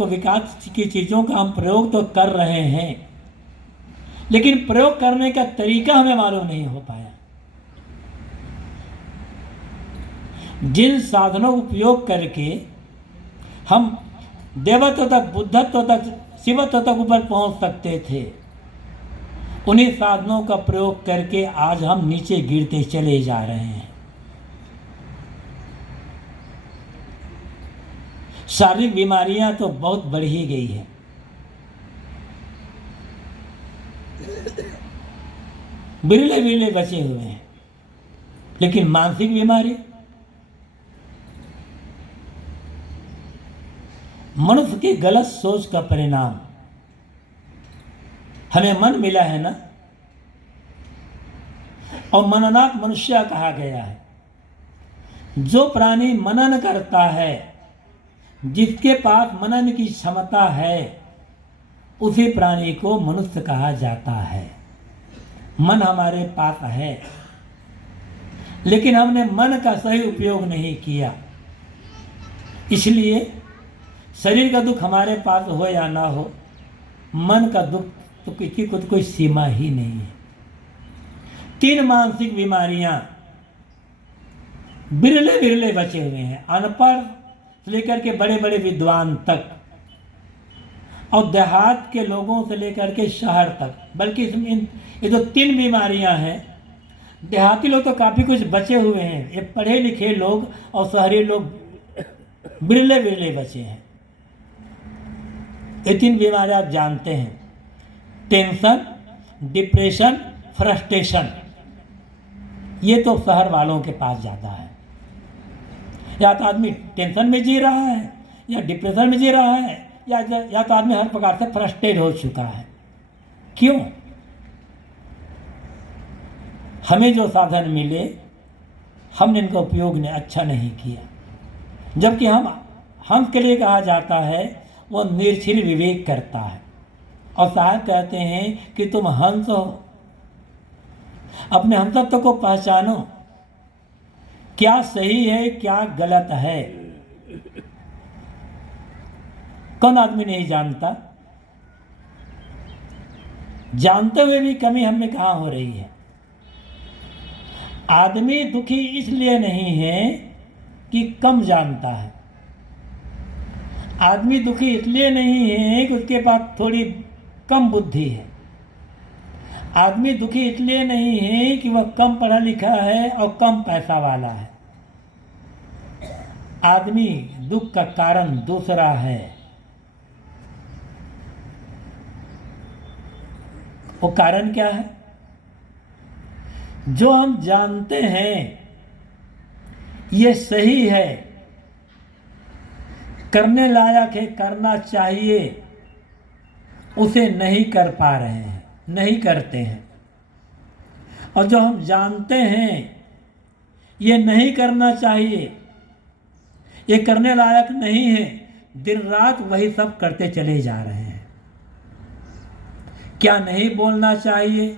को विकास की चीज़ों का हम प्रयोग तो कर रहे हैं, लेकिन प्रयोग करने का तरीका हमें मालूम नहीं हो पाया। जिन साधनों का उपयोग करके हम देवत्व तक, बुद्धत्व तक, शिवत्व तक ऊपर पहुंच सकते थे, उन्हीं साधनों का प्रयोग करके आज हम नीचे गिरते चले जा रहे हैं। शारीरिक बीमारियां तो बहुत बढ़ ही गई है। बिरले बिरले बचे हुए हैं, लेकिन मानसिक बीमारी, मनुष्य की गलत सोच का परिणाम। हमें मन मिला है ना, और मननात् मनुष्य कहा गया है। जो प्राणी मनन करता है, जिसके पास मनन की क्षमता है, उसी प्राणी को मनुष्य कहा जाता है। मन हमारे पास है, लेकिन हमने मन का सही उपयोग नहीं किया, इसलिए शरीर का दुख हमारे पास हो या ना हो, मन का दुख तो किसी को कोई सीमा ही नहीं है। 3 मानसिक बीमारियां बिरले बिरले बचे हुए हैं, अनपढ़ से लेकर के बड़े बड़े विद्वान तक, और देहात के लोगों से लेकर के शहर तक। बल्कि इसमें ये जो 3 बीमारियां हैं, देहाती लोग तो काफ़ी कुछ बचे हुए हैं, ये पढ़े लिखे लोग और शहरी लोग बिरले बिरले बचे हैं। ये 3 बीमारियां आप जानते हैं, टेंशन, डिप्रेशन, फ्रस्ट्रेशन। ये तो शहर वालों के पास ज़्यादा है। या तो आदमी टेंशन में जी रहा है, या डिप्रेशन में जी रहा है, या तो आदमी हर प्रकार से फ्रस्ट्रेट हो चुका है। क्यों? हमें जो साधन मिले, हमने इनका उपयोग ने अच्छा नहीं किया। जबकि हम के लिए कहा जाता है वो निर्छिर विवेक करता है, और साहब कहते हैं कि तुम हंस हो, अपने हमसत्व को पहचानो, क्या सही है क्या गलत है। कौन आदमी नहीं जानता? जानते हुए भी कमी हमें कहाँ हो रही है। आदमी दुखी इसलिए नहीं है कि कम जानता है, आदमी दुखी इसलिए नहीं है कि उसके पास थोड़ी कम बुद्धि है, आदमी दुखी इसलिए नहीं है कि वह कम पढ़ा लिखा है और कम पैसा वाला है। आदमी दुख का कारण दूसरा है। वो कारण क्या है? जो हम जानते हैं ये सही है, करने लायक है, करना चाहिए, उसे नहीं कर पा रहे हैं, नहीं करते हैं। और जो हम जानते हैं ये नहीं करना चाहिए, ये करने लायक नहीं है, दिन रात वही सब करते चले जा रहे हैं। क्या नहीं बोलना चाहिए,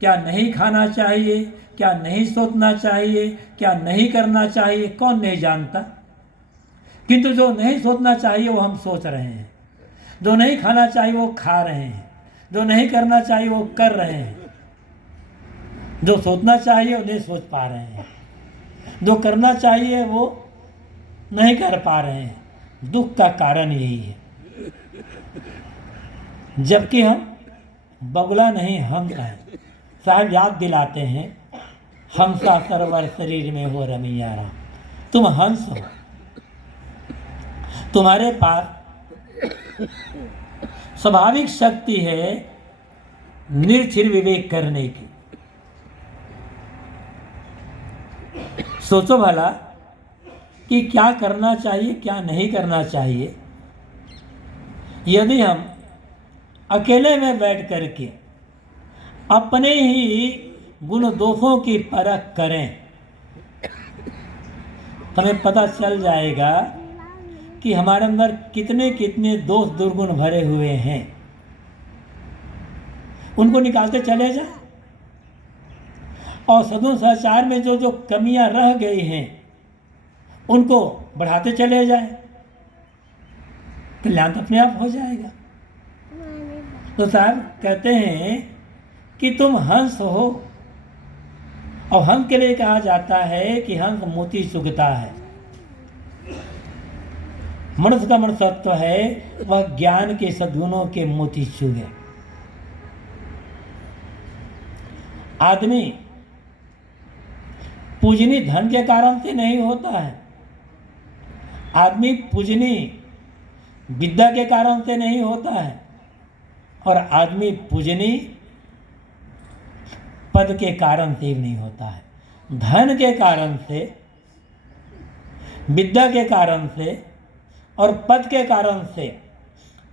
क्या नहीं खाना चाहिए, क्या नहीं सोचना चाहिए, क्या नहीं करना चाहिए, कौन नहीं जानता। किंतु जो नहीं सोचना चाहिए वो हम सोच रहे हैं, जो नहीं खाना चाहिए वो खा रहे हैं, जो नहीं करना चाहिए वो कर रहे हैं, जो सोचना चाहिए वो नहीं सोच पा रहे हैं, जो करना चाहिए वो नहीं कर पा रहे हैं। दुख का कारण यही है। जबकि हम बगुला नहीं, हंस हैं। साहब याद दिलाते हैं, हंसा सरवर शरीर में हो रमियारा। तुम हंस हो, तुम्हारे पास स्वाभाविक शक्ति है निर्छिर विवेक करने की। सोचो भला कि क्या करना चाहिए क्या नहीं करना चाहिए। यदि हम अकेले में बैठ करके अपने ही गुण दोषों की परख करें, हमें पता चल जाएगा कि हमारे अंदर कितने कितने दोष दुर्गुण भरे हुए हैं। उनको निकालते चले जाए, और सद्गुण सदाचार में जो जो कमियां रह गई हैं उनको बढ़ाते चले जाए। कल्याण तो अपने आप हो जाएगा। तो साहब कहते हैं कि तुम हंस हो, और हंस के लिए कहा जाता है कि हंस मोती चुगता है। मनुष्य का मनुष्यत्व है वह ज्ञान के सद्गुणों के मोती चुगे। आदमी पूजनी धन के कारण से नहीं होता है, आदमी पूजनी विद्या के कारण से नहीं होता है, और आदमी पूजनी पद के कारण से भी नहीं होता है। धन के कारण से, विद्या के कारण से और पद के कारण से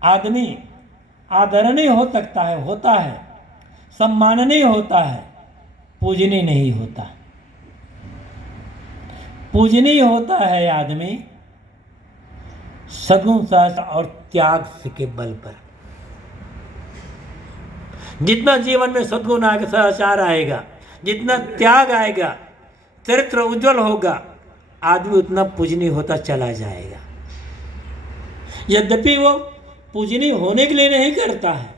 आदमी आदरणीय हो सकता है, होता है, सम्माननीय होता है, पूजनीय नहीं होता। पूजनीय होता है आदमी सद्गुण सहज और त्याग के बल पर। जितना जीवन में सद्गुण आएगा, सदाचार आएगा, जितना त्याग आएगा, चरित्र उज्जवल होगा, आदमी उतना पूजनीय होता चला जाएगा। यद्यपि वो पूजनीय होने के लिए नहीं करता है,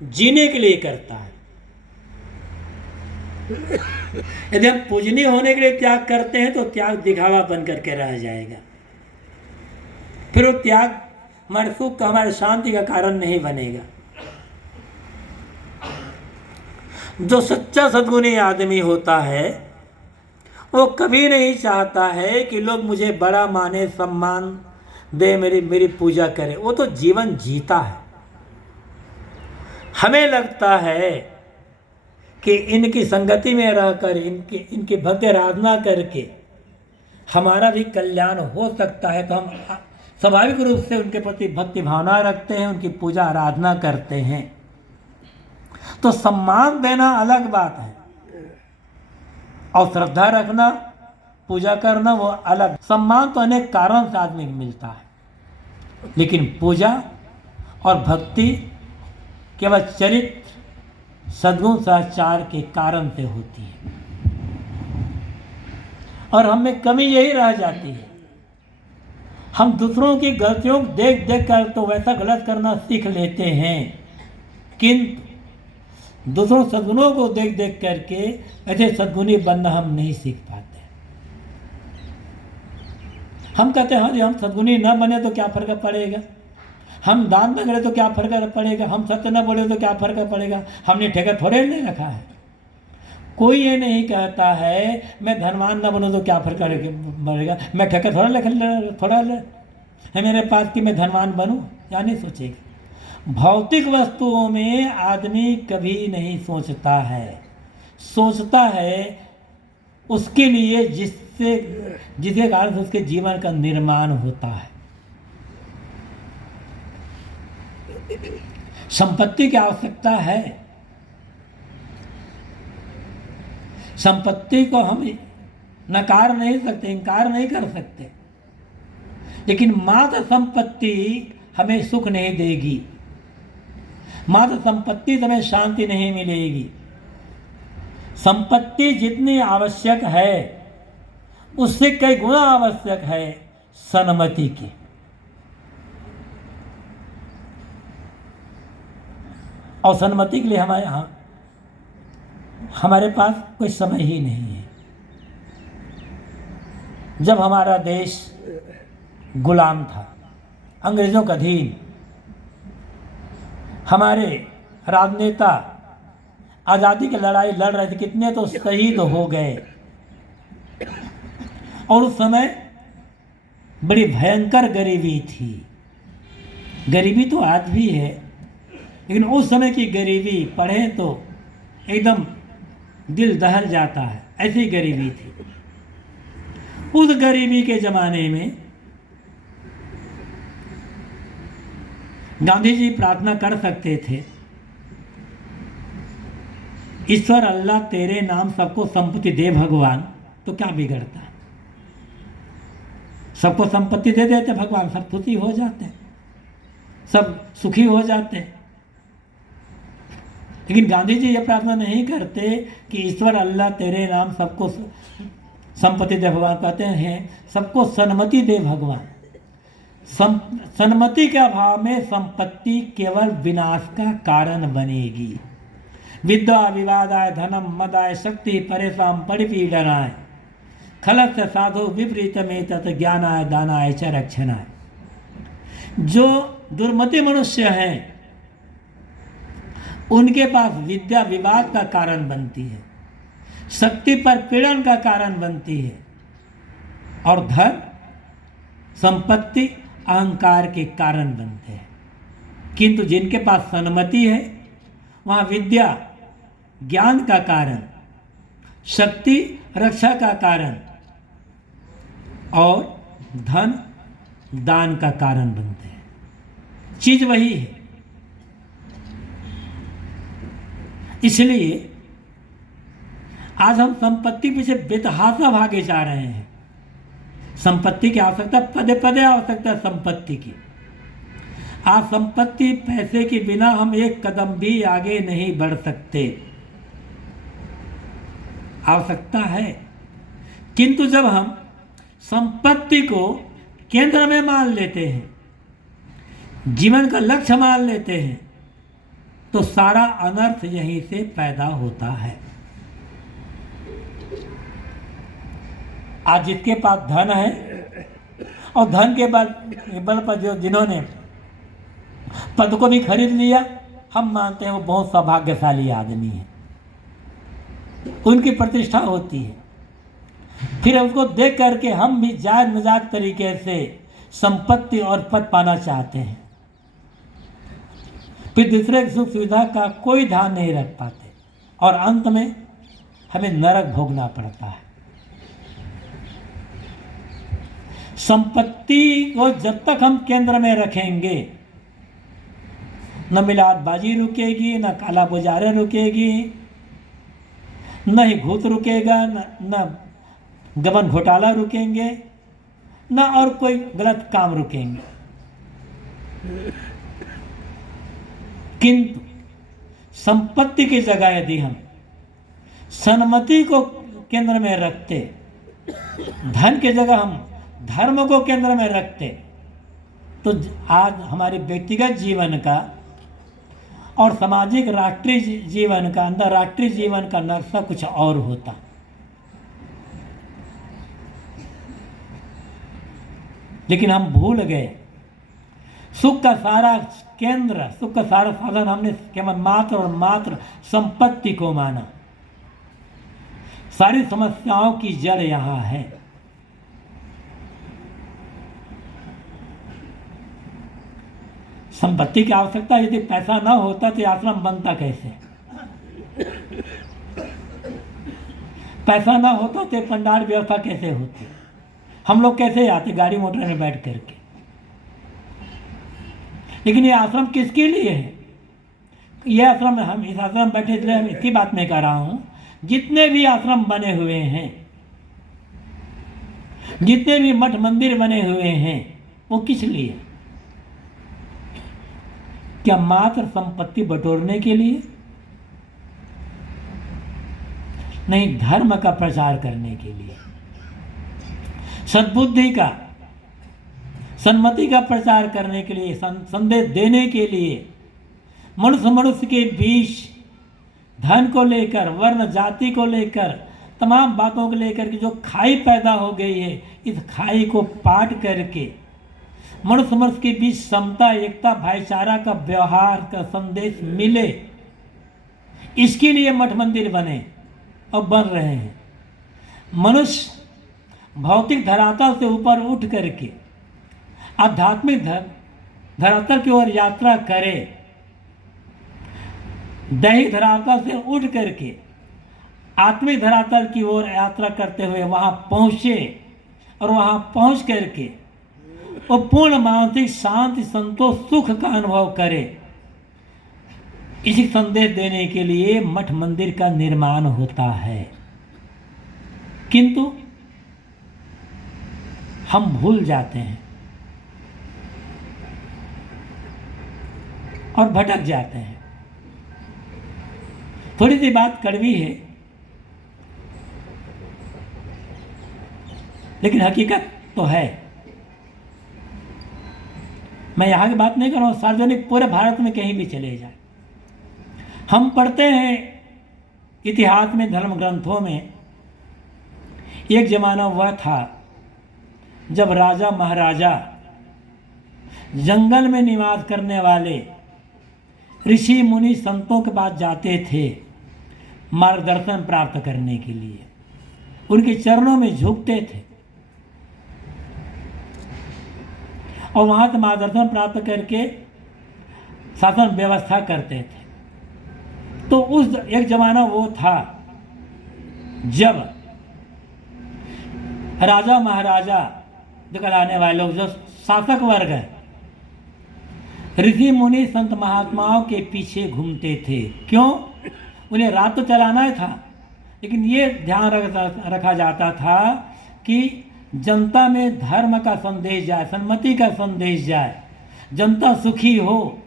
जीने के लिए करता है। यदि हम पूजनीय होने के लिए त्याग करते हैं तो त्याग दिखावा बन करके रह जाएगा, फिर वो त्याग हमारे सुख का, हमारे शांति का कारण नहीं बनेगा। जो सच्चा सद्गुणी आदमी होता है वो कभी नहीं चाहता है कि लोग मुझे बड़ा माने, सम्मान दे, मेरी पूजा करे। वो तो जीवन जीता है। हमें लगता है कि इनकी संगति में रहकर, इनकी भक्ति आराधना करके हमारा भी कल्याण हो सकता है, तो हम स्वाभाविक रूप से उनके प्रति भक्ति भावना रखते हैं, उनकी पूजा आराधना करते हैं। तो सम्मान देना अलग बात है, और श्रद्धा रखना, पूजा करना वो अलग। सम्मान तो अनेक कारण से आदमी को मिलता है, लेकिन पूजा और भक्ति केवल चरित्र, सद्गुण, सदाचार के कारण से होती है। और हमें कमी यही रह जाती है, हम दूसरों की गलतियों को देख देख कर तो वैसा गलत करना सीख लेते हैं, किंतु दूसरों सद्गुणों को देख देख करके ऐसे सद्गुणी बनना हम नहीं सीख पाते। हम कहते हैं हाँ जी, हम सद्गुणी न बने तो क्या फर्क पड़ेगा, हम दान न करें तो क्या फर्क पड़ेगा, हम सत्य न बोले तो क्या फर्क पड़ेगा, हमने ठेका थोड़े नहीं रखा है। कोई ये नहीं कहता है मैं धनवान न बनूं तो क्या फर्क पड़ेगा, मैं ठेका थोड़ा है मेरे पास कि मैं धनवान बनूं, या नहीं सोचेगा। भौतिक वस्तुओं में आदमी कभी नहीं सोचता है, सोचता है उसके लिए जिसके कारण उसके जीवन का निर्माण होता है। संपत्ति की आवश्यकता है, संपत्ति को हम नकार नहीं सकते, इनकार नहीं कर सकते, लेकिन मात्र संपत्ति हमें सुख नहीं देगी, मात्र संपत्ति से हमें शांति नहीं मिलेगी। संपत्ति जितनी आवश्यक है उससे कई गुना आवश्यक है सन्मति की। और सन्मति के लिए हमारे पास कोई समय ही नहीं है। जब हमारा देश गुलाम था, अंग्रेजों का अधीन, हमारे राजनेता आज़ादी की लड़ाई लड़ रहे थे, कितने तो शहीद हो गए। और उस समय बड़ी भयंकर गरीबी थी। गरीबी तो आज भी है, लेकिन उस समय की गरीबी पढ़ें तो एकदम दिल दहल जाता है, ऐसी गरीबी थी। उस गरीबी के ज़माने में गांधी जी प्रार्थना कर सकते थे, ईश्वर अल्लाह तेरे नाम सबको संपत्ति दे भगवान, तो क्या बिगड़ता। सबको संपत्ति दे देते भगवान, सब खुशी हो जाते, सब सुखी हो जाते। लेकिन गांधी जी ये प्रार्थना नहीं करते कि ईश्वर अल्लाह तेरे नाम सबको संपत्ति दे भगवान, कहते हैं सबको सन्मति दे भगवान। सन्मति के अभाव में संपत्ति केवल विनाश का कारण बनेगी। विद्या विवादाय धनम मदाय शक्ति परेशान परिपीडनाय खलक साधु विपरीत में तत् ज्ञानाय दानाय च रक्षणाय। जो दुर्मति मनुष्य हैं उनके पास विद्या विवाद का कारण बनती है, शक्ति पर पीड़न का कारण बनती है, और धन संपत्ति अहंकार के कारण बनते हैं। किंतु जिनके पास सन्मति है वहाँ विद्या ज्ञान का कारण, शक्ति रक्षा का कारण और धन दान का कारण बनते हैं। चीज वही है। इसलिए आज हम संपत्ति पीछे बेतहाशा भागे जा रहे हैं। संपत्ति की आवश्यकता, पदे पदे आवश्यकता संपत्ति की। आज संपत्ति पैसे के बिना हम एक कदम भी आगे नहीं बढ़ सकते। आवश्यकता है, किंतु जब हम संपत्ति को केंद्र में मान लेते हैं, जीवन का लक्ष्य मान लेते हैं, तो सारा अनर्थ यहीं से पैदा होता है। आज जिसके पास धन है और धन के बल पर जो जिन्होंने पद को भी खरीद लिया, हम मानते हैं वो बहुत सौभाग्यशाली आदमी है, उनकी प्रतिष्ठा होती है। फिर उसको देख करके हम भी जायज मजाज तरीके से संपत्ति और पद पाना चाहते हैं। फिर दूसरे की सुख सुविधा का कोई ध्यान नहीं रख पाते और अंत में हमें नरक भोगना पड़ता है। संपत्ति को जब तक हम केंद्र में रखेंगे, न मिलादबाजी रुकेगी, न काला बाजारी रुकेगी, न ही घूत रुकेगा, न गबन घोटाला रुकेंगे, न और कोई गलत काम रुकेंगे। किंतु संपत्ति की जगह यदि हम सन्मति को केंद्र में रखते, धन की जगह हम धर्म को केंद्र में रखते, तो आज हमारे व्यक्तिगत जीवन का और सामाजिक राष्ट्रीय जीवन का, अंतर्राष्ट्रीय जीवन का नक्शा कुछ और होता। लेकिन हम भूल गए, सुख का सारा केंद्र, सुख का सारा साधन हमने केवल मात्र और मात्र संपत्ति को माना। सारी समस्याओं की जड़ यहाँ है। संपत्ति की आवश्यकता, यदि पैसा ना होता तो आश्रम बनता कैसे? पैसा ना होता तो पंडाल व्यवस्था कैसे होती? हम लोग कैसे आते गाड़ी मोटर में बैठ करके? लेकिन ये आश्रम किसके लिए है? ये आश्रम, हम इस आश्रम बैठे इसलिए हम इसकी बात नहीं कर रहा हूँ। जितने भी आश्रम बने हुए हैं, जितने भी मठ मंदिर बने हुए हैं, वो किस लिए? क्या मात्र संपत्ति बटोरने के लिए? नहीं, धर्म का प्रचार करने के लिए, सद्बुद्धि का, सन्मति का प्रचार करने के लिए, संदेश देने के लिए। मनुष्य मनुष्य के बीच धन को लेकर, वर्ण जाति को लेकर, तमाम बातों को लेकर के जो खाई पैदा हो गई है, इस खाई को पाट करके मनुष्य मनुष्य के बीच समता, एकता, भाईचारा का व्यवहार का संदेश मिले, इसके लिए मठ मंदिर बने और बन रहे हैं। मनुष्य भौतिक धरातल से ऊपर उठ करके आध्यात्मिक धरातल की ओर यात्रा करे, दैहिक धरातल से उठ करके आत्मिक धरातल की ओर यात्रा करते हुए वहाँ पहुँचे और वहाँ पहुँच करके वो पूर्ण मानसिक शांति, संतोष, सुख का अनुभव करे। इसी संदेश देने के लिए मठ मंदिर का निर्माण होता है। किंतु हम भूल जाते हैं और भटक जाते हैं। थोड़ी सी बात कड़वी है, लेकिन हकीकत तो है। मैं यहाँ की बात नहीं कर रहा हूँ, सार्वजनिक पूरे भारत में कहीं भी चले जाए। हम पढ़ते हैं इतिहास में, धर्म ग्रंथों में, एक जमाना वह था जब राजा महाराजा जंगल में निवास करने वाले ऋषि मुनि संतों के पास जाते थे मार्गदर्शन प्राप्त करने के लिए, उनके चरणों में झुकते थे और वहाँ से मार्गदर्शन प्राप्त करके शासन व्यवस्था करते थे। तो उस एक जमाना वो था जब राजा महाराजा जो कहलाने वाले लोग, जो शासक वर्ग है, ऋषि मुनि संत महात्माओं के पीछे घूमते थे। क्यों? उन्हें रात तो चलाना ही था, लेकिन ये ध्यान रखा जाता था कि जनता में धर्म का संदेश जाए, सन्मति का संदेश जाए, जनता सुखी हो।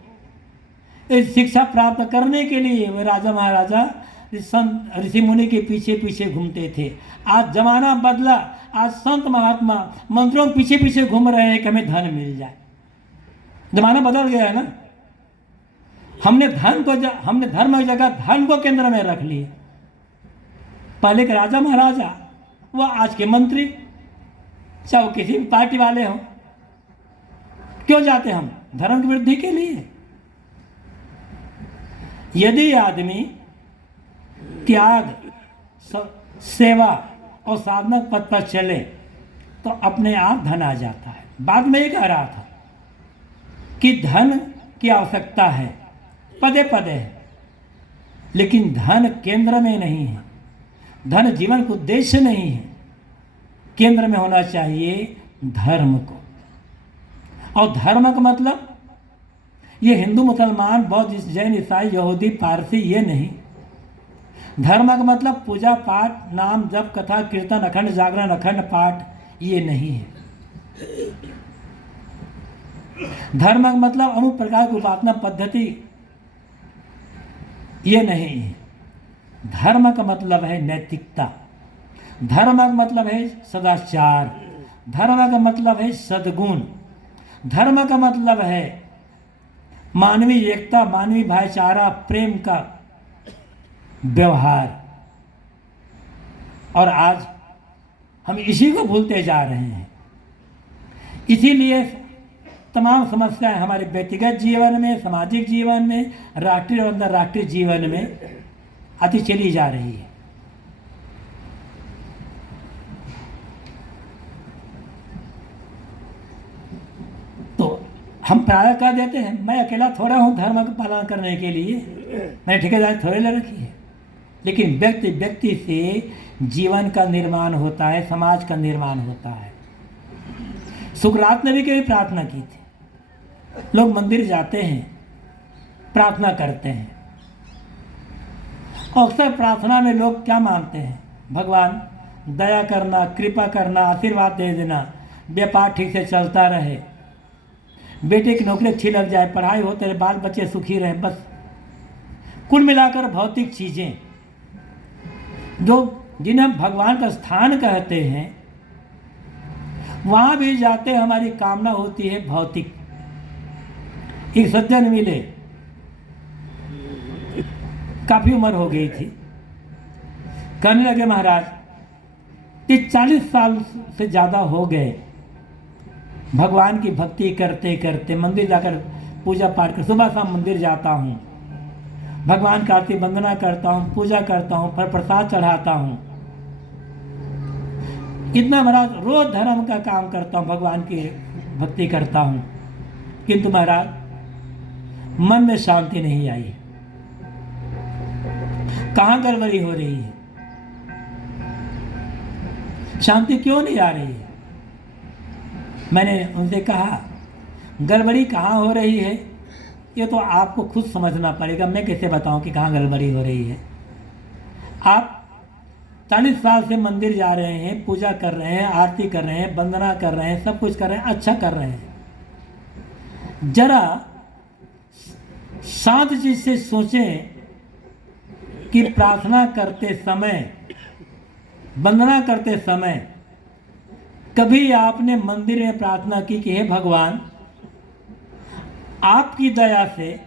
इस शिक्षा प्राप्त करने के लिए वे राजा महाराजा संत ऋषि मुनि के पीछे पीछे घूमते थे। आज जमाना बदला, आज संत महात्मा मंत्रों के पीछे पीछे घूम रहे हैं कि हमें धन मिल जाए। जमाना बदल गया है ना। हमने धर्म की जगह धन को केंद्र में रख लिया। पहले के राजा महाराजा वो आज के मंत्री, चाहे वो किसी भी पार्टी वाले हों, क्यों जाते हम? धर्म की वृद्धि के लिए। यदि आदमी त्याग, सेवा और साधना पथ पर चले तो अपने आप धन आ जाता है। बाद में ये कह रहा था कि धन की आवश्यकता है, पदे पदे है, लेकिन धन केंद्र में नहीं है। धन जीवन का उद्देश्य नहीं है। केंद्र में होना चाहिए धर्म को। और धर्म का मतलब ये हिंदू, मुसलमान, बौद्ध, जैन, ईसाई, यहूदी, पारसी, ये नहीं। धर्म का मतलब पूजा पाठ, नाम जप, कथा कीर्तन, अखंड जागरण, अखंड पाठ, ये नहीं है। धर्म का मतलब अमुक प्रकार की उपासना पद्धति, ये नहीं है। धर्म का मतलब है नैतिकता। धर्म का मतलब है सदाचार। धर्म का मतलब है सद्गुण। धर्म का मतलब है मानवीय एकता, मानवीय भाईचारा, प्रेम का व्यवहार। और आज हम इसी को भूलते जा रहे हैं। इसीलिए तमाम समस्याएं हमारे व्यक्तिगत जीवन में, सामाजिक जीवन में, राष्ट्रीय और अंतर्राष्ट्रीय जीवन में आती चली जा रही है। तो हम प्राय कह देते हैं मैं अकेला थोड़ा हूँ धर्म का पालन करने के लिए, मैंने ठेकेदारी थोड़े ले रखी है। लेकिन व्यक्ति व्यक्ति से जीवन का निर्माण होता है, समाज का निर्माण होता है। सुकरात ने भी कभी प्रार्थना की थी। लोग मंदिर जाते हैं, प्रार्थना करते हैं। अक्सर प्रार्थना में लोग क्या मांगते हैं? भगवान दया करना, कृपा करना, आशीर्वाद दे देना, व्यापार ठीक से चलता रहे, बेटे की नौकरी अच्छी लग जाए, पढ़ाई हो, तेरे बाल बच्चे सुखी रहें। बस कुल मिलाकर भौतिक चीज़ें जो जिन्हें हम भगवान का स्थान कहते हैं, वहाँ भी जाते हमारी कामना होती है भौतिक। एक सज्जन मिले, काफ़ी उम्र हो गई थी, कहने लगे महाराज कि 40 साल से ज़्यादा हो गए भगवान की भक्ति करते करते, मंदिर जाकर पूजा पाठ कर, सुबह शाम मंदिर जाता हूँ, भगवान का आरती वंदना करता हूँ, पूजा करता हूँ, फल प्रसाद चढ़ाता हूँ, इतना महाराज रोज धर्म का काम करता हूँ, भगवान की भक्ति करता हूँ, किंतु महाराज मन में शांति नहीं आई। कहाँ गड़बड़ी हो रही है? शांति क्यों नहीं आ रही है? मैंने उनसे कहा गड़बड़ी कहाँ हो रही है, ये तो आपको खुद समझना पड़ेगा। मैं कैसे बताऊं कि कहाँ गड़बड़ी हो रही है? आप 40 साल से मंदिर जा रहे हैं, पूजा कर रहे हैं, आरती कर रहे हैं, वंदना कर रहे हैं, सब कुछ कर रहे हैं, अच्छा कर रहे हैं। जरा शांत चीज से सोचें कि प्रार्थना करते समय, वंदना करते समय कभी आपने मंदिर में प्रार्थना की कि हे भगवान आपकी दया से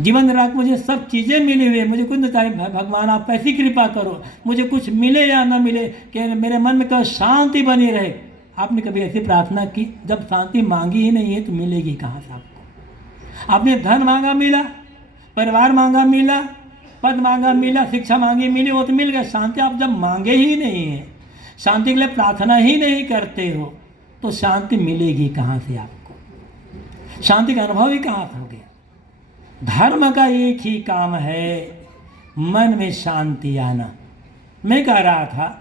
जीवन रात मुझे सब चीज़ें मिली हुई है, मुझे कुछ नहीं चाहिए। भगवान आप ऐसी कृपा करो, मुझे कुछ मिले या ना मिले कि मेरे मन में कभी शांति बनी रहे। आपने कभी ऐसी प्रार्थना की? जब शांति मांगी ही नहीं है तो मिलेगी कहाँ से आपको? आपने धन मांगा मिला, परिवार मांगा मिला, पद मांगा मिला, शिक्षा मांगी मिली, वो तो मिल गया। शांति आप जब मांगे ही नहीं है, शांति के लिए प्रार्थना ही नहीं करते हो, तो शांति मिलेगी कहाँ से आपको? शांति का अनुभव ही कहाँ से हो गया? धर्म का एक ही काम है, मन में शांति आना। मैं कह रहा था